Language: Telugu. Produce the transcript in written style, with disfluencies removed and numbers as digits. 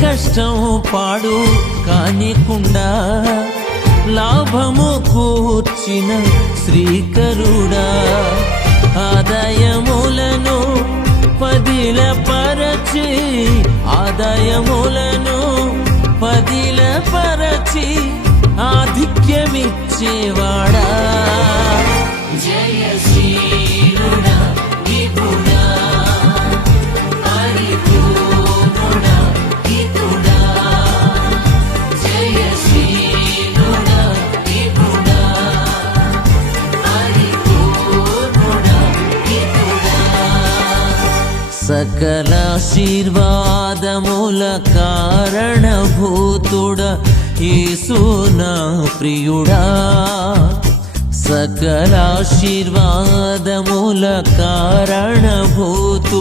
కష్టం పాడు కానికుండా లాభము కూర్చిన శ్రీకరుడా, ఆదాయములను పదిలపరచి ఆధిక్యమిచ్చేవాడా, జయశీలుడా విభుడా పరిపూర్ణుడా హితుడా, జయశీలుడా విభుడా పరిపూర్ణుడా హితుడా, సకల ఆశీర్వాదముల కారణభూతుడా యేసు నా ప్రియుడా, సకల ఆశీర్వాదముల కారణభూతు